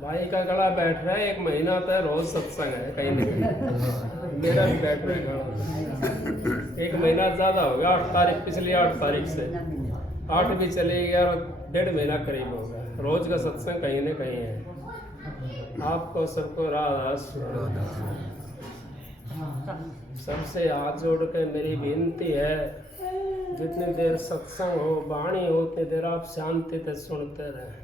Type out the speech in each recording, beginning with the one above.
भाई का गला बैठ रहा है, 1 महीना तो रोज सत्संग है कहीं ना कहीं। मेरा भी बैठ रहा है गला, 1 महीना ज्यादा हो गया। 8 तारीख, पिछली 8 तारीख से 8 भी चली गया और 1.5 महीना करीब हो गया। रोज का सत्संग कहीं ना कहीं है। आपको सबको राधा सबसे हाथ जोड़ के मेरी विनती है, जितनी देर सत्संग हो, वाणी हो, उतनी देर आप शांति से सुनते रहे।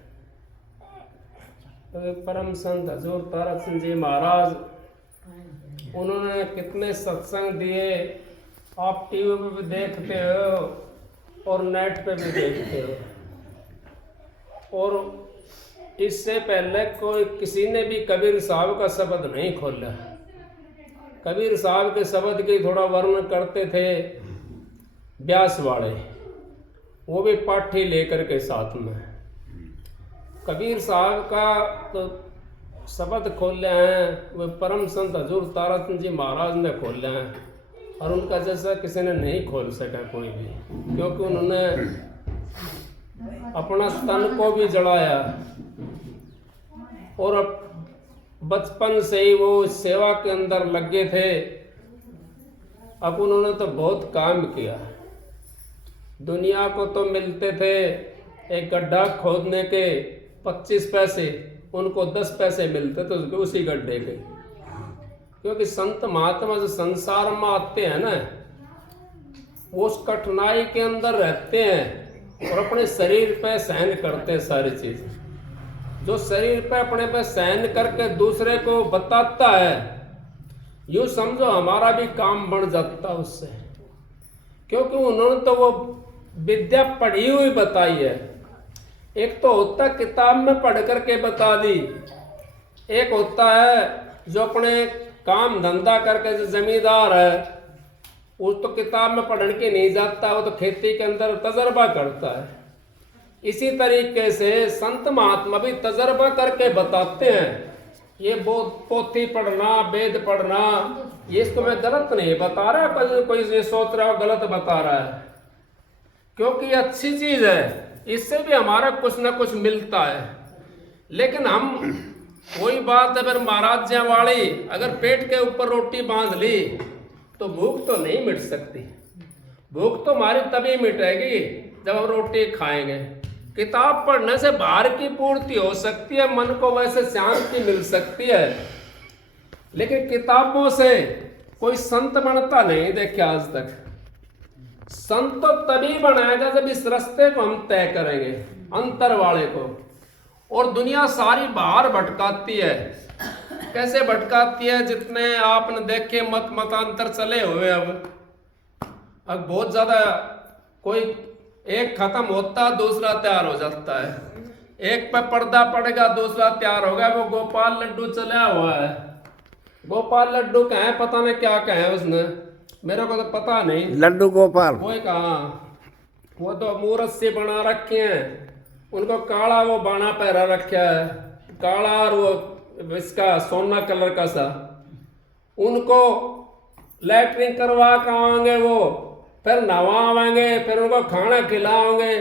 तो परम संत हजूर तारा सिंह जी महाराज, उन्होंने कितने सत्संग दिए, आप टीवी पे भी देखते हो और नेट पे भी देखते हो। और इससे पहले कोई किसी ने भी कबीर साहब का शब्द नहीं खोला। कबीर साहब के शब्द की थोड़ा वर्णन करते थे व्यास वाले, वो भी पाठी लेकर के साथ में। कबीर साहब का तो शब्द खोले हैं वे परम संत हजूर तारा सिंह जी महाराज ने खोले हैं, और उनका जैसा किसी ने नहीं खोल सका कोई भी, क्योंकि उन्होंने अपना तन को भी जलाया और बचपन से ही वो सेवा के अंदर लगे थे। अब उन्होंने तो बहुत काम किया। दुनिया को तो मिलते थे एक गड्ढा खोदने के 25 पैसे, उनको 10 पैसे मिलते थे उसी गड्ढे के। क्योंकि संत महात्मा जो संसार में आते हैं ना, वो उस कठिनाई के अंदर रहते हैं और अपने शरीर पे सहन करते हैं सारी चीज। जो शरीर पे अपने पे सहन करके दूसरे को बताता है, यूँ समझो हमारा भी काम बढ़ जाता है उससे। क्योंकि उन्होंने तो वो विद्या पढ़ी हुई बताई है। एक तो होता किताब में पढ़ करके बता दी, एक होता है जो अपने काम धंधा करके, जो जमींदार है वो तो किताब में पढ़ने के नहीं जाता, वो तो खेती के अंदर तजर्बा करता है। इसी तरीके से संत महात्मा भी तजर्बा करके बताते हैं। ये पोथी पढ़ना, वेद पढ़ना, ये इसको मैं गलत नहीं बता रहा, कोई ये सोच रहा हो गलत बता रहा है, क्योंकि ये अच्छी चीज है, इससे भी हमारा कुछ ना कुछ मिलता है। लेकिन हम वही बात है, फिर महाराज जी वाली, अगर पेट के ऊपर रोटी बांध ली तो भूख तो नहीं मिट सकती। भूख तो हमारी तभी मिटेगी जब हम रोटी खाएंगे। किताब पढ़ने से बाहर की पूर्ति हो सकती है, मन को वैसे शांति मिल सकती है, लेकिन किताबों से कोई संत बनता नहीं देखे आज तक। संत तो तभी बनाएगा जब इस रास्ते को हम तय करेंगे, अंतर वाले को। और दुनिया सारी बाहर भटकाती है। कैसे भटकाती है? जितने आपने देखे मतांतर चले हुए, अब बहुत ज्यादा, कोई एक खत्म होता दूसरा तैयार हो जाता है। एक पे पर्दा पड़ेगा दूसरा तैयार होगा। वो गोपाल लड्डू चला हुआ है, गोपाल लड्डू कहे पता नहीं क्या कहे उसने, मेरे को तो पता नहीं। लड्डू गोपाल वो कहा, वो तो मूर्त से बना रखे हैं, उनको काला वो बाना पहरा रखा है, काला, और वो इसका सोना कलर का सा। उनको लैट्रिन करवा के आएंगे, वो फिर नहवाएंगे, फिर उनको खाना खिलाओगे।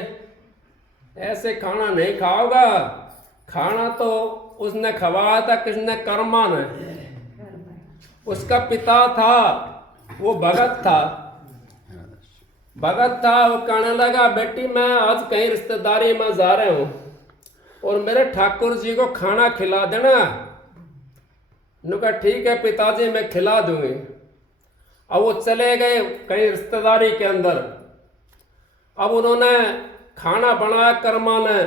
ऐसे खाना नहीं खाओगा। खाना तो उसने खवाया था, किसने? कर्मा ने। उसका पिता था, वो भगत था। वो कहने लगा, बेटी मैं आज कहीं रिश्तेदारी में जा रहे हूँ और मेरे ठाकुर जी को खाना खिला देना। उन्होंने कहा ठीक है पिताजी, मैं खिला दूंगी। अब वो चले गए कहीं रिश्तेदारी के अंदर। अब उन्होंने खाना बनाया, कर्मा ने,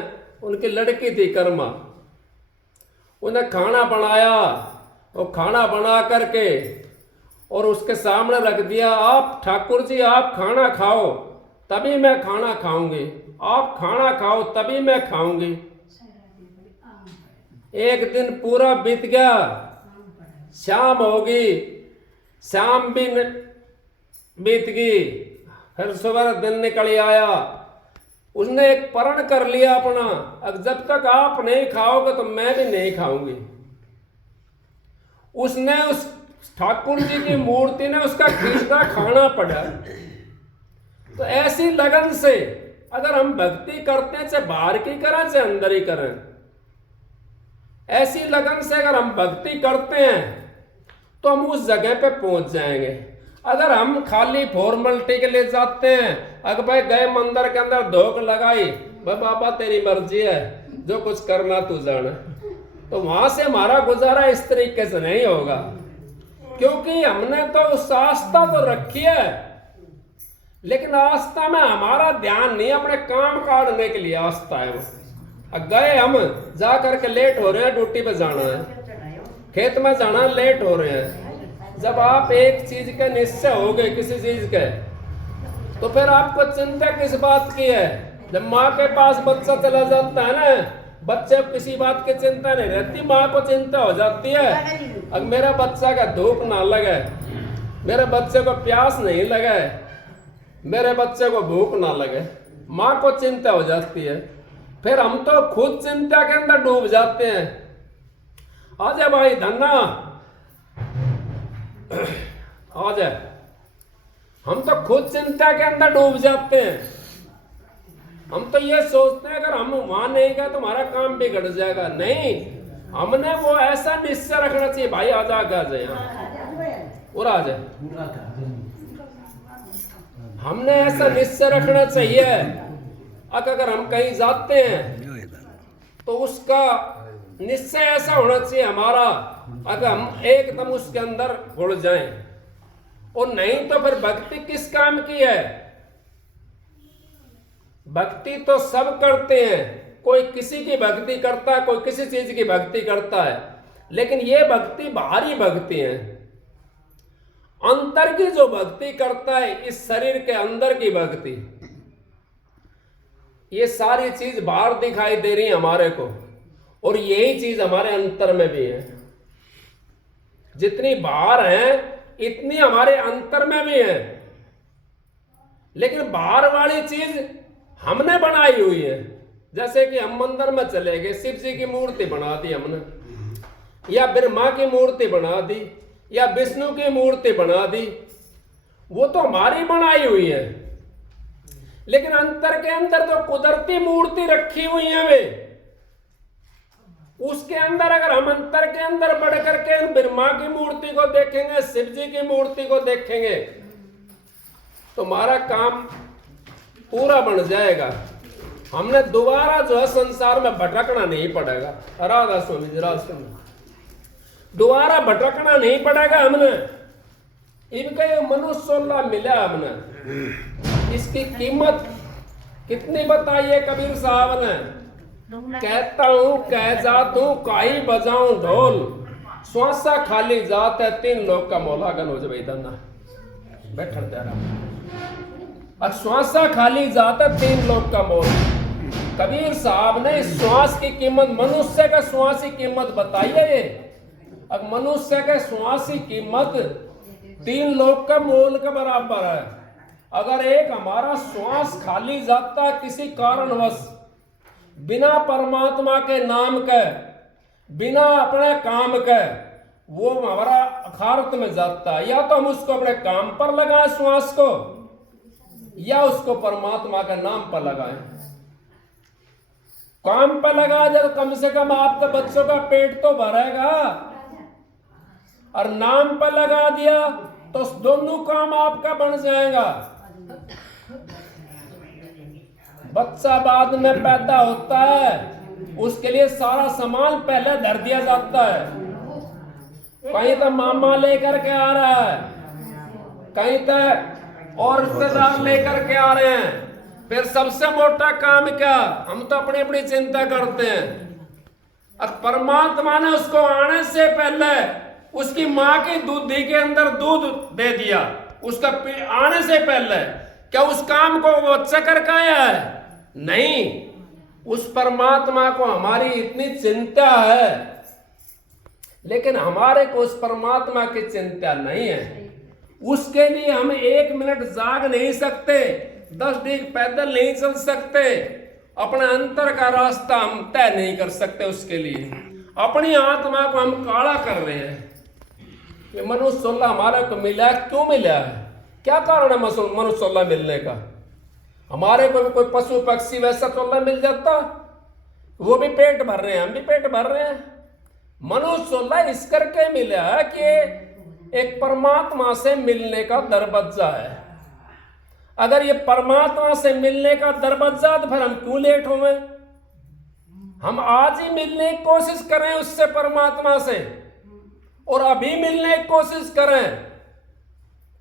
उनकी लड़की थी कर्मा, उन्हें खाना बनाया। और खाना बना करके और उसके सामने रख दिया, आप ठाकुर जी आप खाना खाओ तभी मैं खाना खाऊंगी, आप खाना खाओ तभी मैं खाऊंगी। एक दिन पूरा बीत गया, शाम होगी, शाम भी बीत गई, फिर सुबह दिन निकल आया। उसने एक प्रण कर लिया अपना, अब जब तक आप नहीं खाओगे तो मैं भी नहीं खाऊंगी। उसने उस ठाकुर जी की मूर्ति ने उसका खींचना खाना पड़ा। तो ऐसी लगन से अगर हम भक्ति करते हैं चाहे बाहर की करें चाहे अंदर ही करें, ऐसी लगन से अगर हम भक्ति करते हैं तो हम उस जगह पे पहुंच जाएंगे। अगर हम खाली फॉर्मेलिटी के लिए जाते हैं, अगर भाई गए मंदिर के अंदर धोख लगाई, भाई बाबा तेरी मर्जी है, जो कुछ करना तू जाना, तो वहां से हमारा गुजारा इस तरीके से नहीं होगा। क्योंकि हमने तो उस आस्था तो रखी है, लेकिन आस्था में हमारा ध्यान नहीं, अपने काम काटने के लिए आस्था है वो। गए हम जा करके लेट हो रहे हैं, ड्यूटी पे जाना है, खेत में जाना लेट हो रहे हैं। जब आप एक चीज के निश्चय हो गए किसी चीज के, तो फिर आपको चिंता किस बात की है? जब माँ के पास बच्चा चला जाता है ना, बच्चे को किसी बात की चिंता नहीं रहती, माँ को चिंता हो जाती है अब मेरा बच्चा का धूप ना लगे, मेरे बच्चे को प्यास नहीं लगे, मेरे बच्चे को भूख ना लगे, माँ को चिंता हो जाती है। फिर हम तो खुद चिंता के अंदर डूब जाते हैं। आजा भाई धन्ना, आजा, हम तो खुद चिंता के अंदर डूब जाते हैं। हम तो ये सोचते हैं अगर हम वहां नहीं गए तो हमारा काम बिगड़ जाएगा। नहीं, हमने वो ऐसा निश्चय रखना चाहिए, भाई आजा आ जाए और आ जाए। हमने ऐसा निश्चय रखना चाहिए अगर हम कहीं जाते हैं तो उसका निश्चय ऐसा होना चाहिए हमारा, अगर हम एकदम उसके अंदर घुल जाएं। और नहीं तो फिर भक्ति किस काम की है? भक्ति तो सब करते हैं, कोई किसी की भक्ति करता है, कोई किसी चीज की भक्ति करता है, लेकिन ये भक्ति बाहरी भक्ति है। अंतर की जो भक्ति करता है, इस शरीर के अंदर की भक्ति, ये सारी चीज बाहर दिखाई दे रही है हमारे को, और यही चीज हमारे अंतर में भी है। जितनी बाहर है इतनी हमारे अंतर में भी है, लेकिन बाहर वाली चीज हमने बनाई हुई है। जैसे कि हम मंदिर में चले गए, शिव जी की मूर्ति बना दी हमने, या ब्रह्मा की मूर्ति बना दी, या विष्णु की मूर्ति बना दी, वो तो हमारी बनाई हुई है। लेकिन अंतर के अंदर तो कुदरती मूर्ति रखी हुई है वे, उसके अंदर अगर हम अंतर के अंदर बढ़ करके ब्रह्मा की मूर्ति को देखेंगे, शिव जी की मूर्ति को देखेंगे, तो हमारा काम पूरा बन जाएगा। हमने दोबारा जो है संसार में भटकना नहीं पड़ेगा। राधा स्वामी जी, राधा स्वामी, दोबारा भटकना नहीं पड़ेगा हमने। इनका ये मनुष्योल्लाह मिला हमने, इसकी कीमत कितनी बताइए कबीर साहब ने? कहता हूं कह जात हूं काई बजाऊं ढोल, श्वासा खाली जात है तीन लोग का मौलागन हो जाए धन्ना बैठ दे रहा। श्वासा खाली जात है तीन लोग का मोल। कबीर साहब ने श्वास की कीमत, मनुष्य का श्वास की कीमत बताइए ये। अब मनुष्य के श्वास की कीमत तीन लोग का मोल के बराबर है। अगर एक हमारा श्वास खाली जाता किसी कारणवश, बिना परमात्मा के नाम के, बिना अपने काम के, वो हमारा अखारत में जाता है। या तो हम उसको अपने काम पर लगाएं श्वास को, या उसको परमात्मा के नाम पर लगाएं। काम पर लगा दे तो कम से कम आपके बच्चों का पेट तो भरेगा, और नाम पर लगा दिया तो दोनों काम आपका बन जाएगा। बच्चा बाद में पैदा होता है, उसके लिए सारा सामान पहले धर दिया जाता है। कहीं तो मामा लेकर के आ रहा है, कहीं तो और रिश्तेदार लेकर के आ रहे हैं। फिर सबसे मोटा काम क्या? हम तो अपनी अपनी चिंता करते हैं, और परमात्मा ने उसको आने से पहले उसकी माँ की दूधी के अंदर दूध दे दिया, उसका आने से पहले। क्या उस काम को वो अच्छा करके आया है? नहीं। उस परमात्मा को हमारी इतनी चिंता है, लेकिन हमारे को उस परमात्मा की चिंता नहीं है। उसके लिए हम एक मिनट जाग नहीं सकते, 10 दिन पैदल नहीं चल सकते, अपने अंतर का रास्ता हम तय नहीं कर सकते। उसके लिए अपनी आत्मा को हम काला कर रहे हैं। ये मनुष्योल्लाह हमारे को मिला, क्यों मिला है? क्या कारण है मनुष्योल्लाह मिलने का? हमारे को भी कोई पशु पक्षी वैसा चोला मिल जाता, वो भी पेट भर रहे हैं, हम भी पेट भर रहे हैं। मनुष्य चोला इस करके मिला है कि एक परमात्मा से मिलने का दरवाजा है। अगर ये परमात्मा से मिलने का दरवाजा, तो फिर हम क्यों लेट होंगे? हम आज ही मिलने की कोशिश करें उससे, परमात्मा से, और अभी मिलने की कोशिश करें।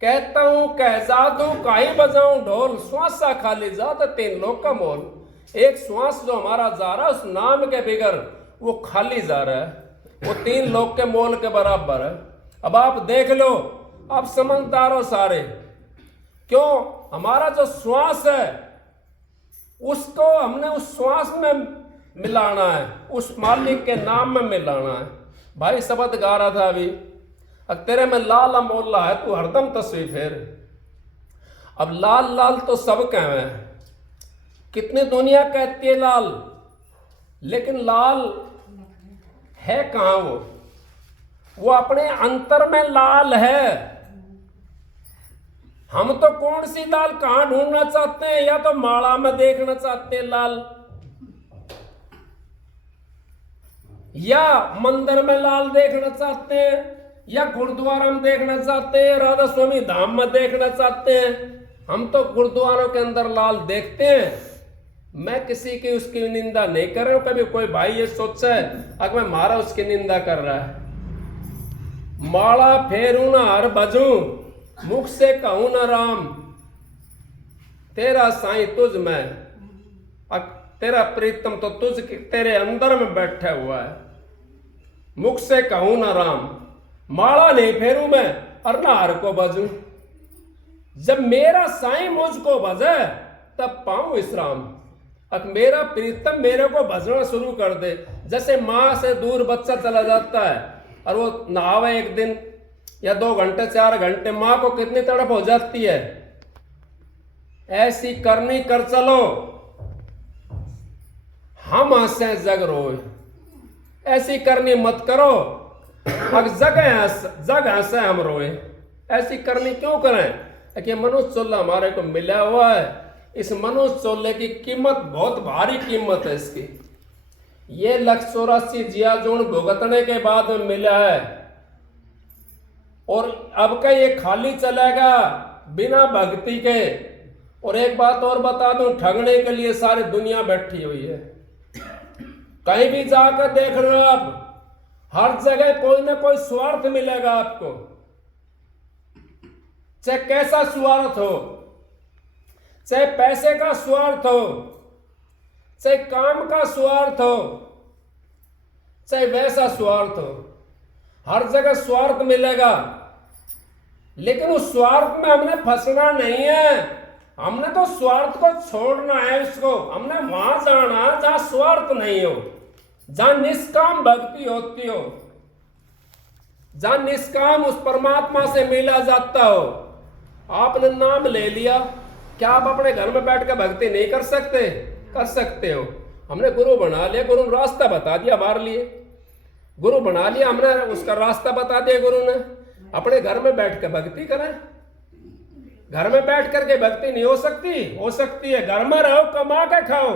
कहता हूं कह जादू काई बजाऊं ढोल, श्वासा खाली जात तीन लोग का मोल। एक श्वास जो हमारा जा रहा है उस नाम के बिगर वो खाली जा रहा है, वो तीन लोग के मोल के बराबर है। अब आप देख लो, आप समझदार हो सारे, क्यों? हमारा जो श्वास है उसको हमने उस श्वास में मिलाना है, उस मालिक के नाम में मिलाना है। भाई शब्द गा रहा था अभी, तेरे में लाल अमोला है तू हरदम तस्वीर फेर। अब लाल लाल तो सब कहे, कितनी दुनिया कहती है लाल, लेकिन लाल है कहाँ? वो अपने अंतर में लाल है। हम तो कौन सी लाल कहां ढूंढना चाहते हैं? या तो माला में देखना चाहते हैं लाल, या मंदिर में लाल देखना चाहते हैं, या गुरुद्वारा में देखना चाहते हैं, राधा स्वामी धाम में देखना चाहते हैं। हम तो गुरुद्वारों के अंदर लाल देखते हैं। मैं किसी की उसकी निंदा नहीं कर रहा हूं। कभी कोई भाई ये सोचा है अगर मैं मारा उसकी निंदा कर रहा है? माला फेरू ना हर भजू, मुख से कहूं ना राम, तेरा साईं तुझ में, तेरा प्रीतम तो तुझ तेरे अंदर में बैठा हुआ है। मुख से कहूं ना राम, माला नहीं फेरू मैं और ना हर को भजू। जब मेरा साईं मुझको भजे तब पाऊं विश्राम। अब मेरा प्रीतम मेरे को भजना शुरू कर दे। जैसे माँ से दूर बच्चा चला जाता है और वो नहावे एक दिन या 2 घंटे 4 घंटे, माँ को कितनी तड़प हो जाती है। ऐसी करनी कर चलो, हम हंसे जग रोए। ऐसी करनी मत करो, अब जग हंसे हम रोए। ऐसी करनी क्यों करें? कि मनुष्य चोला हमारे को मिला हुआ है। इस मनुष्य चोले की कीमत बहुत भारी कीमत है इसकी। ये 184 जिया जोन भुगतने के बाद में मिला है, और अब का ये खाली चलेगा बिना भक्ति के। और एक बात और बता दूं, ठगने के लिए सारी दुनिया बैठी हुई है। कहीं भी जाकर देख रहे हो आप, हर जगह कोई ना कोई स्वार्थ मिलेगा आपको। चाहे कैसा स्वार्थ हो, चाहे पैसे का स्वार्थ हो, चाहे काम का स्वार्थ हो, चाहे वैसा स्वार्थ हो, हर जगह स्वार्थ मिलेगा। लेकिन उस स्वार्थ में हमने फंसना नहीं है। हमने तो स्वार्थ को छोड़ना है। इसको हमने वहां जाना जहां स्वार्थ नहीं हो, जहां निष्काम भक्ति होती हो, जहां निष्काम उस परमात्मा से मिला जाता हो। आपने नाम ले लिया, क्या आप अपने घर में बैठ कर भक्ति नहीं कर सकते? कर सकते हो। हमने गुरु बना लिया, गुरु ने रास्ता बता दिया हमारे लिए। गुरु बना लिया हमने, उसका रास्ता बता दिया गुरु ने। अपने घर में बैठ कर भक्ति करें। घर में बैठ करके भक्ति नहीं हो सकती? हो सकती है। घर में रहो, कमा के खाओ,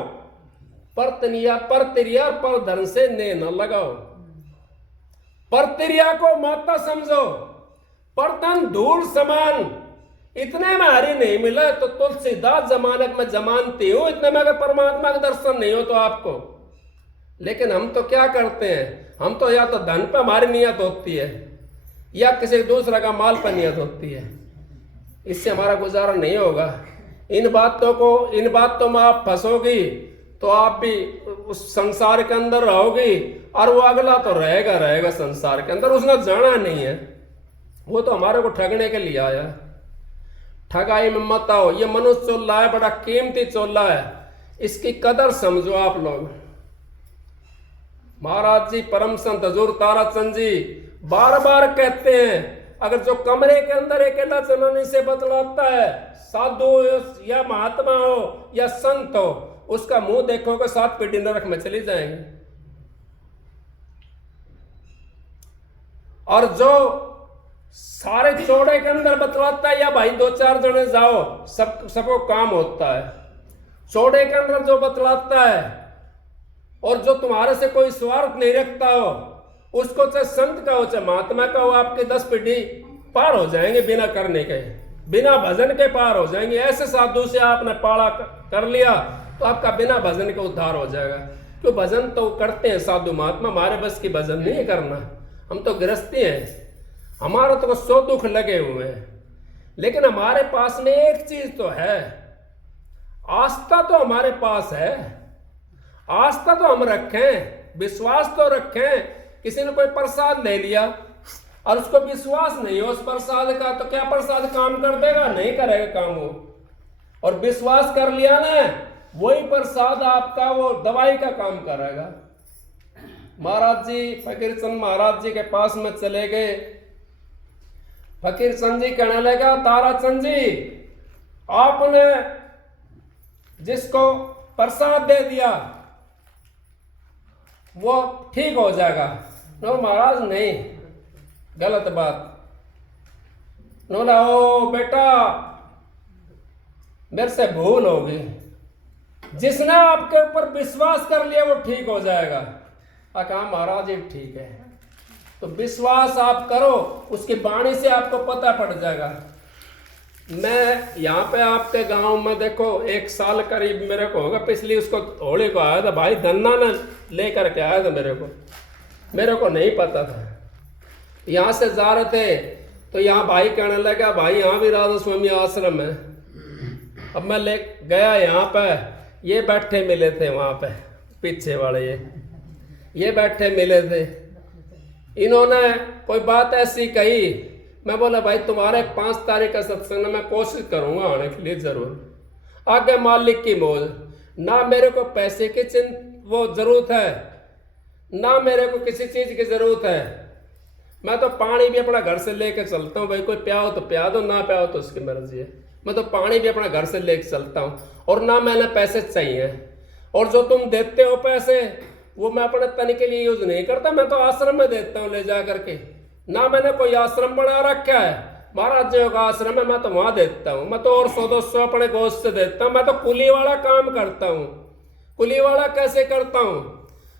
पर तनिया पर तिरिया पर धन से ने न लगाओ। पर तिरिया को माता समझो, पर धन धूल समान। इतने में हरि नहीं मिला तो तुलसीदास जमानत में जमानती हूं। इतने में अगर परमात्मा का दर्शन नहीं हो तो आपको। लेकिन हम तो क्या करते हैं? हम तो या तो धन पर हमारी नियत होती है, या किसी दूसरे का माल पर नियत होती है। इससे हमारा गुजारा नहीं होगा। इन बातों में आप फंसोगी तो आप भी उस संसार के अंदर रहोगी, और वो अगला तो रहेगा संसार के अंदर। उसने जाना नहीं है, वो तो हमारे को ठगने के लिए आया। ठगाई में मत आओ। ये मनुष्य चोला है, बड़ा कीमती चोला है। इसकी कदर समझो आप लोग। महाराज जी परम संत हजूर ताराचंद जी बार बार कहते हैं, अगर जो कमरे के अंदर अकेला चलाने से बतलाता है, साधु हो या महात्मा हो या संत हो, उसका मुंह देखोगे 7 पीढ़ी नरक में चली जाएंगे। और जो सारे चौड़े के अंदर बतलाता है, या भाई 2-4 जने जाओ, सबको काम होता है। चौड़े के अंदर जो बतलाता है और जो तुम्हारे से कोई स्वार्थ नहीं रखता हो, उसको चाहे संत का हो चाहे महात्मा का हो, आपके 10 पीढ़ी पार हो जाएंगे बिना करने के, बिना भजन के पार हो जाएंगे। ऐसे साधु से आपने पाला कर लिया तो आपका बिना भजन के उद्धार हो जाएगा। क्यों, भजन तो करते हैं साधु महात्मा, हमारे बस की भजन नहीं करना, हम तो गृहस्थी हैं, हमारा तो 100 दुख लगे हुए हैं। लेकिन हमारे पास में एक चीज तो है, आस्था तो हमारे पास है, आस्था तो हम रखें, विश्वास तो रखें। किसी ने कोई प्रसाद ले लिया और उसको विश्वास नहीं हो उस प्रसाद का, तो क्या प्रसाद काम कर देगा? नहीं करेगा काम वो। और विश्वास कर लिया ना, वही प्रसाद आपका वो दवाई का काम करेगा। महाराज जी, फकीर चंद महाराज जी के पास में चले गए। फकीर चंद जी कहने लगा, ताराचंद जी, आपने जिसको प्रसाद दे दिया वो ठीक हो जाएगा। नो महाराज नहीं, गलत बात। नो ना, ओ बेटा मेरे से भूल हो गई, जिसने आपके ऊपर विश्वास कर लिया वो ठीक हो जाएगा। कहा महाराज ये ठीक है, तो विश्वास आप करो, उसकी वाणी से आपको पता पड़ जाएगा। मैं यहाँ पे आपके गांव में देखो 1 साल करीब मेरे को होगा, पिछली उसको होली को आया था, भाई धन्ना ने लेकर के आया था मेरे को नहीं पता था। यहाँ से जा रहे थे तो यहाँ भाई कहने लगा, भाई यहाँ भी राधा स्वामी आश्रम है। अब मैं ले गया यहाँ पे, ये बैठे मिले थे वहाँ पे, पीछे वाले ये बैठे मिले थे। इन्होंने कोई बात ऐसी कही, मैं बोला भाई तुम्हारे 5 तारीख का सत्संग मैं कोशिश करूँगा आने के लिए जरूर। आगे मालिक की मौज, ना मेरे को पैसे की वो जरूरत है, ना मेरे को किसी चीज़ की ज़रूरत है। मैं तो पानी भी अपना घर से लेके चलता हूँ, भाई कोई प्याओ तो प्या दो, ना प्याओ तो उसकी मर्जी है। मैं तो पानी भी अपना घर से लेके चलता हूँ, और ना मैंने पैसे चाहिए। और जो तुम देते हो पैसे वो मैं अपने तन के लिए यूज नहीं करता, मैं तो आश्रम में देता हूँ ले जा करके। ना मैंने कोई आश्रम बना रखा है, महाराज जी का आश्रम है, मैं तो वहाँ देता हूँ। मैं तो और 100-200 अपने गोश्त से देता हूँ। मैं तो कुली वाला काम करता हूँ। कुली वाला कैसे करता हूँ?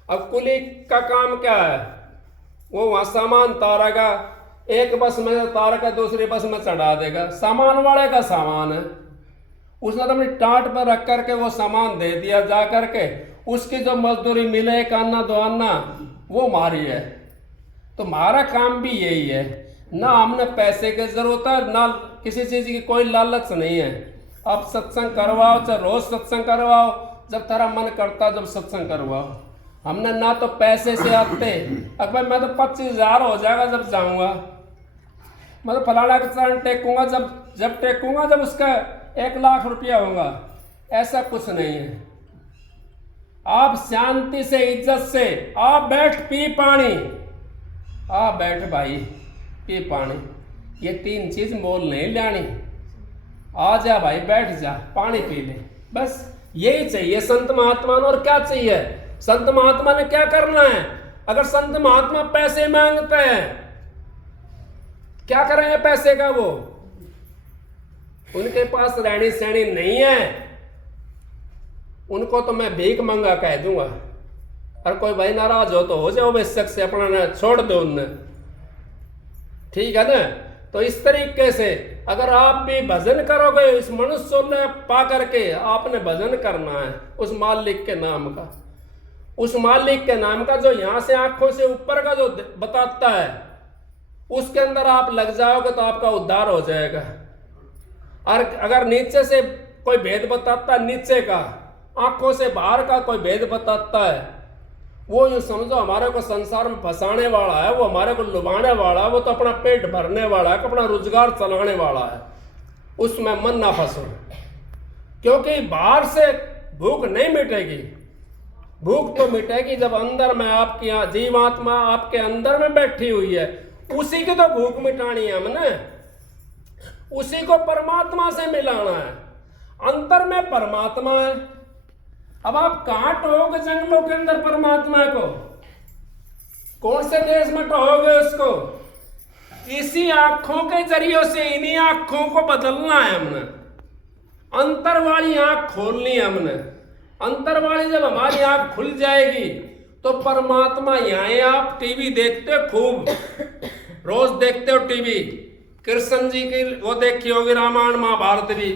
अब कुली का काम क्या है? वो वहाँ सामान तारेगा, एक बस में तार का दूसरी बस में चढ़ा देगा, सामान वाले का सामान है। उसने तो अपनी टाट पर रख करके वो सामान दे दिया जा करके, उसकी जो मजदूरी मिले 1 आना 2 आना वो मारी है। तो हमारा काम भी यही है, ना हमने पैसे की जरूरत है, ना किसी चीज़ की कोई लालच नहीं है। अब सत्संग करवाओ, चाहे रोज सत्संग करवाओ, जब तेरा मन करता जब सत्संग करवाओ। हमने ना तो पैसे से आते, अगर मैं तो 25,000 हो जाएगा जब जाऊंगा, मैं तो फलाना का चरण टेकूंगा, जब टेकूंगा जब उसका 1 लाख रुपया होगा। ऐसा कुछ नहीं है। आप शांति से इज्जत से आप बैठ, पी पानी, आप बैठ भाई पी पानी, ये 3 चीज मोल नहीं लानी। आ जा भाई बैठ जा, पानी पी ले, बस यही चाहिए संत महात्मा ने। और क्या चाहिए? संत महात्मा ने क्या करना है? अगर संत महात्मा पैसे मांगते हैं, क्या करेंगे पैसे का? वो उनके पास रहनी सहनी नहीं है, उनको तो मैं भीख मंगा कह दूंगा। और कोई भाई नाराज हो तो हो जाओ, वे शख्स से अपना ना छोड़ दो उनने, ठीक है ना? तो इस तरीके से अगर आप भी भजन करोगे, इस मनुष्य ने पा करके आपने भजन करना है उस मालिक के नाम का, उस मालिक के नाम का जो यहाँ से आंखों से ऊपर का जो बताता है, उसके अंदर आप लग जाओगे तो आपका उद्धार हो जाएगा। और अगर नीचे से कोई भेद बताता है, नीचे का आंखों से बाहर का कोई भेद बताता है, वो यूँ समझो हमारे को संसार में फंसाने वाला है, वो हमारे को लुभाने वाला है, वो तो अपना पेट भरने वाला है, अपना रोजगार चलाने वाला है। उसमें मन ना फंसो, क्योंकि बाहर से भूख नहीं मिटेगी। भूख तो मिटेगी जब अंदर में आपकी जीवात्मा आपके अंदर में बैठी हुई है, उसी की तो भूख मिटानी है हमने, उसी को परमात्मा से मिलाना है। अंतर में परमात्मा है। अब आप कहाँ टोगे जंगलों के अंदर परमात्मा को? कौन से देश में टोगे उसको? इसी आंखों के जरिए से, इन्हीं आंखों को बदलना है हमने। अंतर वाली आंख खोलनी है हमने। अंतर वाली जब हमारी आंख खुल जाएगी तो परमात्मा यहाँ है। आप टीवी देखते हो खूब, रोज देखते हो टीवी, कृष्ण जी की वो देखी होगी रामायण महाभारत भी,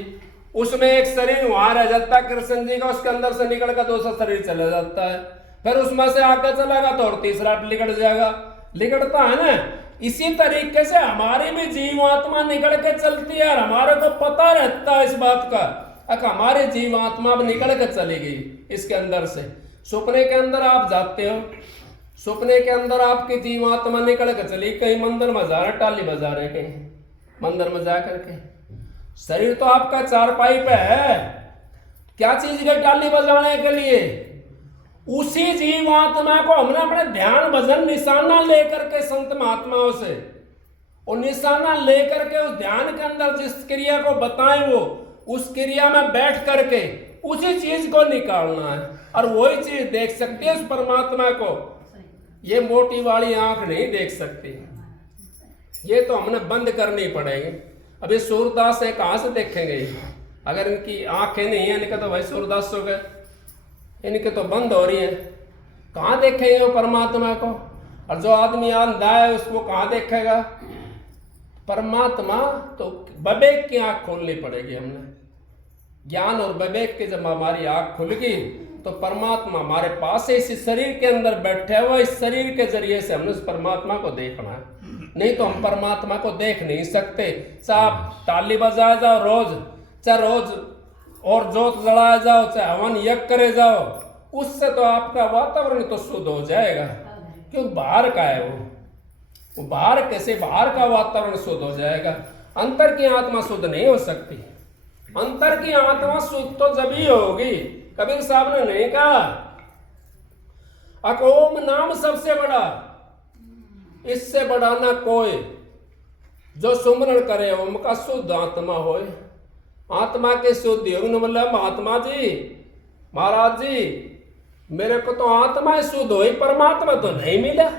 उसमें एक शरीर वहां रह जाता है कृष्ण जी का, उसके अंदर से निकल कर दूसरा शरीर चला जाता है, फिर उसमें से आगे चलेगा तो और तीसरा लिकड़ जाएगा, लिकड़ता है ना। इसी तरीके से हमारी भी जीवात्मा निकल के चलती है और हमारे को पता रहता है इस बात का, अगर हमारी जीवात्मा निकल के चली गई इसके अंदर से। सपने के अंदर आप जाते हो, सपने के अंदर आपकी जीवात्मा निकल के चली, कहीं मंदिर में जा रहे, टाली बजा रहे, कहीं मंदिर में जा करके, शरीर तो आपका चारपाई पे है, क्या चीज के टाली बजाने के लिए? उसी जीवात्मा को हमने अपने ध्यान भजन निशाना लेकर के संत महात्माओं से, और निशाना लेकर के उस ध्यान के अंदर जिस क्रिया को बताएं वो उस क्रिया में बैठ करके उसी चीज को निकालना है, और वही चीज देख सकती है उस परमात्मा को। ये मोटी वाली आंख नहीं देख सकती, ये तो हमने बंद करनी पड़ेगी। अभी सूरदास है, कहाँ से देखेंगे? अगर इनकी आंखें नहीं है, इनका तो भाई सूरदास हो गए, इनके तो बंद हो रही है, कहाँ देखेंगे वो परमात्मा को? और जो आदमी अंधा है उसको कहाँ देखेगा परमात्मा? तो विवेक की आंख खोलनी पड़ेगी हमने। ज्ञान और विवेक की जब हमारी आंख खुल गई तो परमात्मा हमारे पास है, इस शरीर के अंदर बैठे हुआ, इस शरीर के जरिए से हमने उस परमात्मा को देखना है, नहीं तो हम परमात्मा को देख नहीं सकते। चाहे आप ताली बजाए जाओ रोज, चाहे रोज और जोत जलाए जाओ, चाहे हवन यज्ञ करे जाओ, उससे तो आपका वातावरण तो शुद्ध हो जाएगा, क्योंकि बाहर का है वो बाहर कैसे, बाहर का वातावरण शुद्ध हो जाएगा, अंतर की आत्मा शुद्ध नहीं हो सकती। अंतर की आत्मा शुद्ध तो जब ही होगी, कबीर साहब ने नहीं कहा ओम नाम सबसे बड़ा, इससे बड़ा ना कोई, जो सुमरण करे ओम का शुद्ध आत्मा होए। आत्मा के शुद्धि होगी न, बोला महात्मा जी, महाराज जी, मेरे को तो आत्मा शुद्ध हुई, परमात्मा तो नहीं मिला।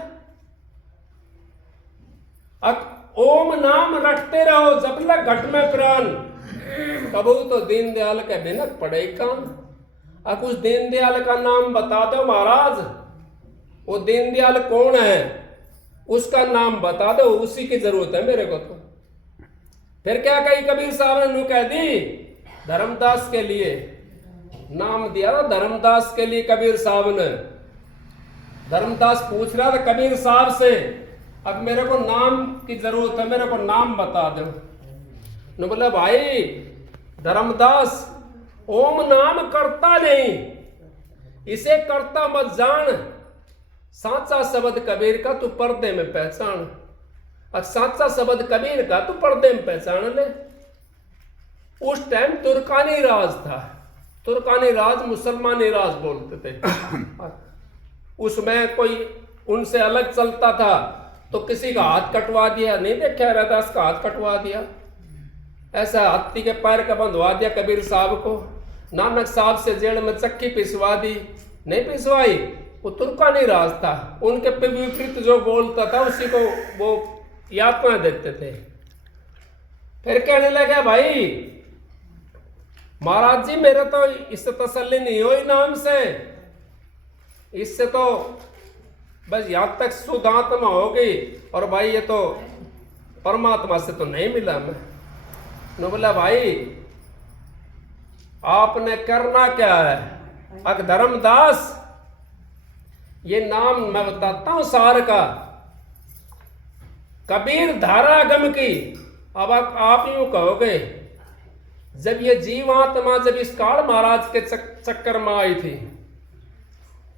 ओम नाम रटते रहो जब तक घट में प्राण, कबू तो दीनदयाल के बिनक पड़े कान। अब उस दीनदयाल का नाम बता दो महाराज, वो दीनदयाल कौन है उसका नाम बता दो, उसी की जरूरत है मेरे को। तो फिर क्या कही कबीर साहब ने, कह दी धर्मदास के लिए नाम दिया था, धर्मदास के लिए कबीर साहब ने। धर्मदास पूछ रहा था कबीर साहब से, अब मेरे को नाम की जरूरत है, मेरे को नाम बता दो। ने बोला भाई धर्मदास, ओम नाम करता नहीं, इसे करता मत जान, साचा शब्द कबीर का तू पर्दे में पहचान। और साचा शब्द कबीर का तू पर्दे में पहचान ले। उस टाइम तुर्कानी राज था, तुर्कानी राज मुसलमानी राज बोलते थे। उसमें कोई उनसे अलग चलता था तो किसी का हाथ कटवा दिया, नहीं देखा रहता उसका हाथ कटवा दिया, ऐसा हाथी के पैर का बंधवा दिया कबीर साहब को। नानक साहब से जेल में चक्की पिसवा दी, नहीं पिसवाई, वो तुर्कानी राज था, उनके विपरीत जो बोलता था उसी को वो यातना देते थे। फिर कहने लगा भाई महाराज जी, मेरे तो इससे तसल्ली नहीं हुई नाम से, इससे तो बस यहां तक शुद्ध आत्मा हो गई, और भाई ये तो परमात्मा से तो नहीं मिला मैं। ने बोला भाई आपने करना क्या है? अक धर्मदास, ये नाम मैं बताता हूं सार का, कबीर धारागम की। अब आप यूं कहोगे, जब ये जीवात्मा जब इस काल महाराज के चक्कर में आई थी,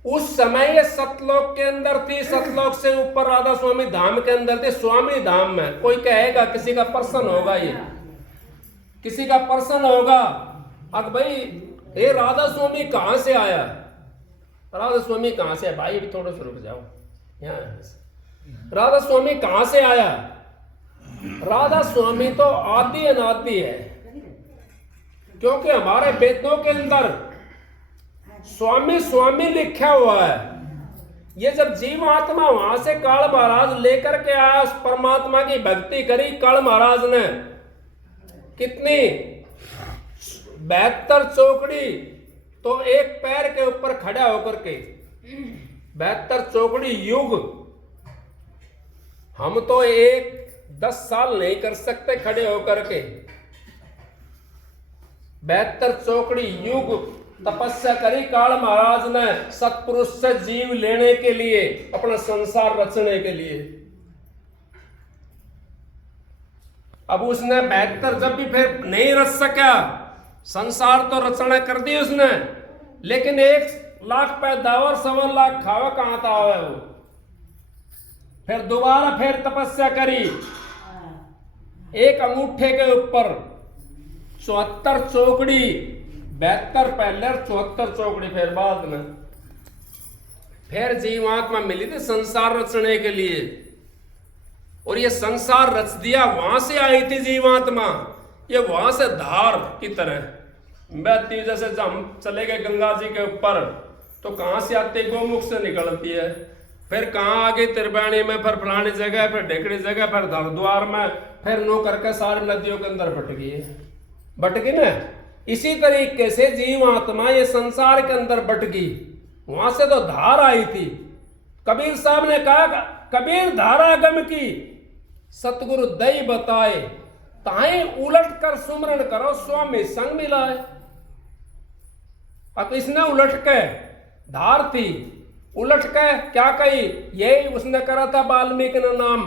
उस समय ये सतलोक के अंदर थी, सतलोक से ऊपर राधा स्वामी धाम के अंदर थे, स्वामी धाम में। कोई कहेगा किसी का पर्सन होगा, ये किसी का पर्सन होगा। अब भाई ये राधा स्वामी कहां से आया? राधा स्वामी कहां से? भाई थोड़ा सा रुक जाओ यहाँ। राधा स्वामी कहां से आया? राधा स्वामी तो आदि अनादि है, क्योंकि हमारे वेदों के अंदर स्वामी स्वामी लिखा हुआ है। ये जब जीवात्मा वहां से काल महाराज लेकर के आया, उस परमात्मा की भक्ति करी काल महाराज ने, कितनी 72 चौकड़ी तो एक पैर के ऊपर खड़ा होकर के, 72 चौकड़ी युग हम तो 10 साल नहीं कर सकते खड़े होकर के। 72 चौकड़ी युग तपस्या करी काल महाराज ने सतपुरुष से जीव लेने के लिए, अपना संसार रचने के लिए। अब उसने 72 जब भी फिर नहीं रच सका, संसार तो रचना कर दी उसने, लेकिन 1 लाख पैदावार 1.25 लाख खावा कहां था वो। फिर दोबारा फिर तपस्या करी, एक अंगूठे के ऊपर 74 चौकड़ी, 72 पहले 74 चौकड़ी फिर बाद में। फिर जीवात्मा मिली थी संसार रचने के लिए, और ये संसार रच दिया, वहां से आई थी जीवात्मा। ये वहां से धार की तरह बहती, जैसे हम चले गए गंगा जी के ऊपर तो कहां से आती, गोमुख से निकलती है, फिर कहाँ आ गई त्रिवेणी में, फिर फलानी जगह, फिर ढेकड़ी जगह, फिर हरिद्वार में, फिर नो करके सारी नदियों के अंदर बट गई ना। इसी तरीके से जीवात्मा ये संसार के अंदर बट गई, वहां से तो धार आई थी। कबीर साहब ने कहा, कबीर धारा गम की सतगुरु दई बताए, ताहे उलट कर सुमरन करो स्वामी संग मिलाए। अब इसने उलट के, धार थी, उलट के क्या कही, यही उसने करा था वाल्मीकि ने नाम,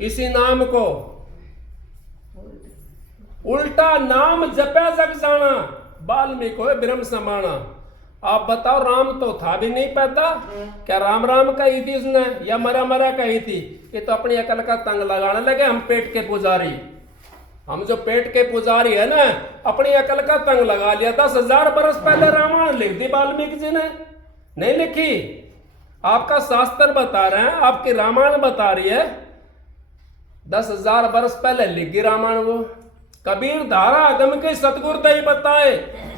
इसी नाम को उल्टा नाम जपे जग जाना, वाल्मीकि हो ब्रह्म समाना। आप बताओ, राम तो था भी नहीं पैदा, क्या राम राम कही थी उसने, या मरा मरा कही थी? ये तो अपनी अकल का तंग लगाने लगे, हम पेट के पुजारी, हम जो पेट के पुजारी है ना, अपनी अकल का तंग लगा लिया। 10,000 बरस पहले रामायण लिख दी वाल्मीकि जी ने, नहीं लिखी। आपका शास्त्र बता रहे हैं, आपकी रामायण बता रही है 10,000 बरस पहले लिख गई रामायण वो। कबीर धारा अगम के सतगुरु दई बताए,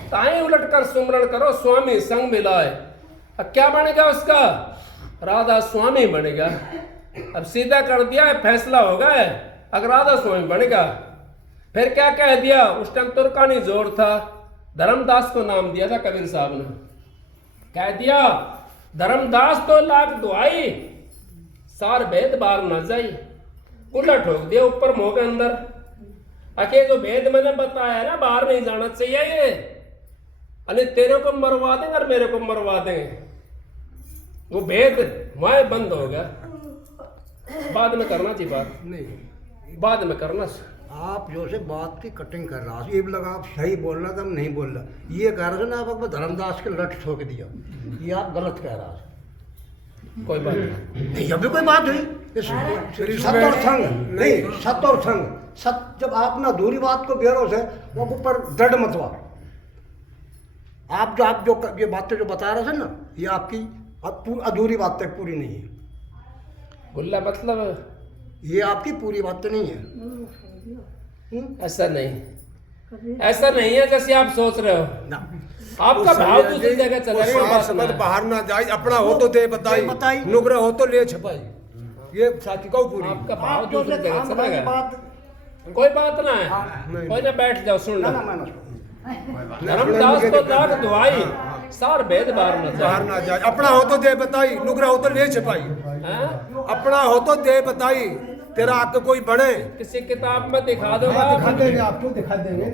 ताई उलट कर सुमरण करो स्वामी संग मिलाए। अब क्या बनेगा उसका, राधा स्वामी बनेगा। अब सीधा कर दिया, फैसला हो गया, अगर राधा स्वामी बनेगा। फिर क्या कह दिया, उस टाइम तुर्कानी जोर था, धर्मदास को नाम दिया था कबीर साहब ने, कह दिया धर्मदास तो लाख दुआई, सार भेद बार न जाई। उल्टा ठोक दिया ऊपर मुंह के अंदर। अके जो भेद मैंने बताया ना, बाहर नहीं जाना चाहिए ये, अरे तेरे को मरवा देंगे और मेरे को मरवा देंगे, वो भेद वहां बंद हो गया। बाद में करना चाहिए बात, नहीं बाद में करना। आप जो से बात की कटिंग कर रहा, ये लगा आप सही बोल रहा था, हम नहीं बोल रहा। ये कह रहे ना आप धर्मदास के लट ठोक दिया, ये आप गलत कह रहा है। कोई बात नहीं, जब भी कोई बात हुई सत और संग नहीं, सत और संग, सत जब आप ना अधूरी बात को बेरों से वो ऊपर दृढ़ मतवा। आप जो ये बातें जो बता रहे थे ना, ये आपकी अधूरी बातें, पूरी नहीं है। गुल्ला मतलब ये आपकी पूरी बातें नहीं है। ऐसा नहीं, ऐसा नहीं है जैसे आप सोच रहे हो ना, आपका भाव दूसरी जगह चला गया। समझ बाहर ना जाए, अपना हो तो दे बताई, नुगरा हो तो ले छपाई, ये साथी को पूरी। आपका भाव दूसरी जगह चला बात गया। कोई बात ना है, कोई ना, बैठ जाओ, सुन लो। ना धर्मदास तो लाख दुआई, सार भेद बाहर ना जाए, अपना हो तो दे बताई, नुगरा हो तो ले छपाई। अपना हो तो दे बताई, तेरा आके कोई बने। किसी किताब में दिखा दो, दिखा देंगे, आपको दिखा देंगे।